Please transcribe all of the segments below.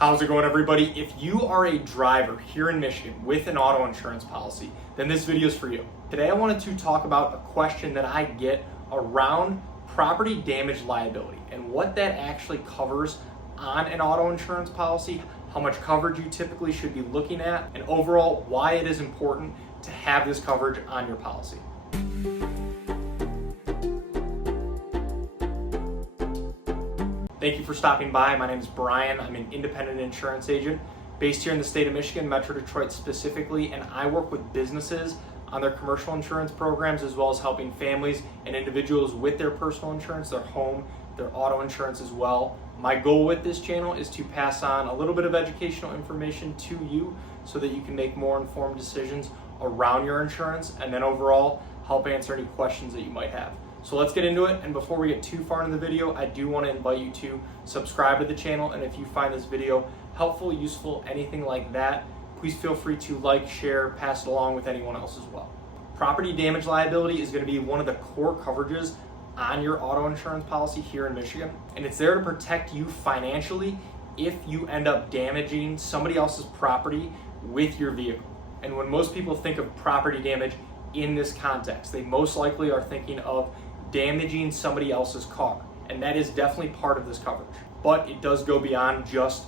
How's it going, everybody? If you are a driver here in Michigan with an auto insurance policy, then this video is for you. Today I wanted to talk about a question that I get around property damage liability and what that actually covers on an auto insurance policy, how much coverage you typically should be looking at, and overall why it is important to have this coverage on your policy. Thank you for stopping by. My name is Brian. I'm an independent insurance agent based here in the state of Michigan, Metro Detroit specifically, and I work with businesses on their commercial insurance programs as well as helping families and individuals with their personal insurance, their home, their auto insurance as well. My goal with this channel is to pass on a little bit of educational information to you so that you can make more informed decisions around your insurance and then overall help answer any questions that you might have. So let's get into it, and before we get too far into the video, I do want to invite you to subscribe to the channel, and if you find this video helpful, useful, anything like that, please feel free to like, share, pass it along with anyone else as well. Property damage liability is going to be one of the core coverages on your auto insurance policy here in Michigan, and it's there to protect you financially if you end up damaging somebody else's property with your vehicle. And when most people think of property damage in this context, they most likely are thinking of damaging somebody else's car, and that is definitely part of this coverage. But it does go beyond just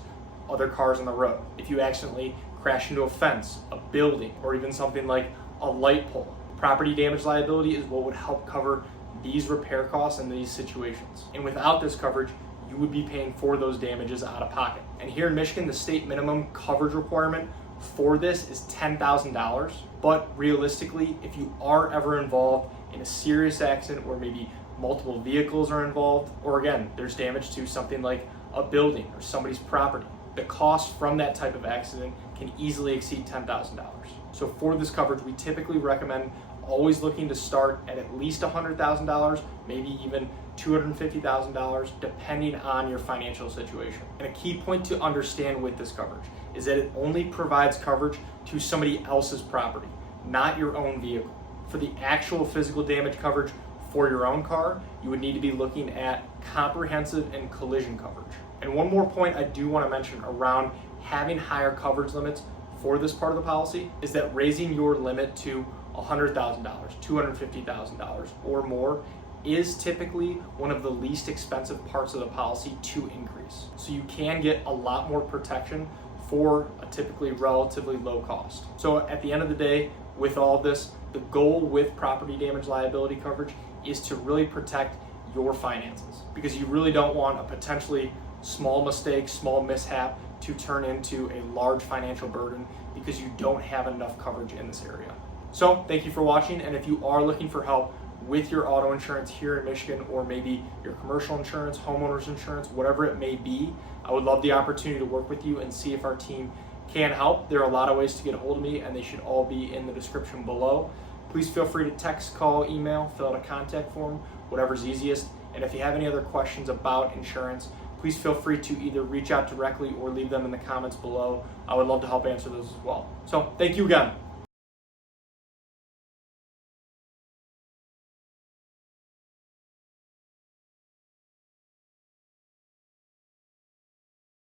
other cars on the road. If you accidentally crash into a fence, a building, or even something like a light pole, property damage liability is what would help cover these repair costs in these situations. And without this coverage, you would be paying for those damages out of pocket. And here in Michigan, the state minimum coverage requirement for this is $10,000. But realistically, if you are ever involved in a serious accident where maybe multiple vehicles are involved, or again, there's damage to something like a building or somebody's property, the cost from that type of accident can easily exceed $10,000. So for this coverage, we typically recommend always looking to start at least $100,000, maybe even $250,000, depending on your financial situation. And a key point to understand with this coverage is that it only provides coverage to somebody else's property, not your own vehicle. For the actual physical damage coverage for your own car, you would need to be looking at comprehensive and collision coverage. And one more point I do want to mention around having higher coverage limits for this part of the policy is that raising your limit to $100,000, $250,000 or more is typically one of the least expensive parts of the policy to increase. So you can get a lot more protection for a typically relatively low cost. So at the end of the day, with all this, the goal with property damage liability coverage is to really protect your finances, because you really don't want a potentially small mistake, small mishap to turn into a large financial burden because you don't have enough coverage in this area. So thank you for watching, and if you are looking for help with your auto insurance here in Michigan, or maybe your commercial insurance, homeowners insurance, whatever it may be, I would love the opportunity to work with you and see if our team can help. There are a lot of ways to get a hold of me, and they should all be in the description below. Please feel free to text, call, email, fill out a contact form, whatever's easiest. And if you have any other questions about insurance, please feel free to either reach out directly or leave them in the comments below. I would love to help answer those as well. So thank you again.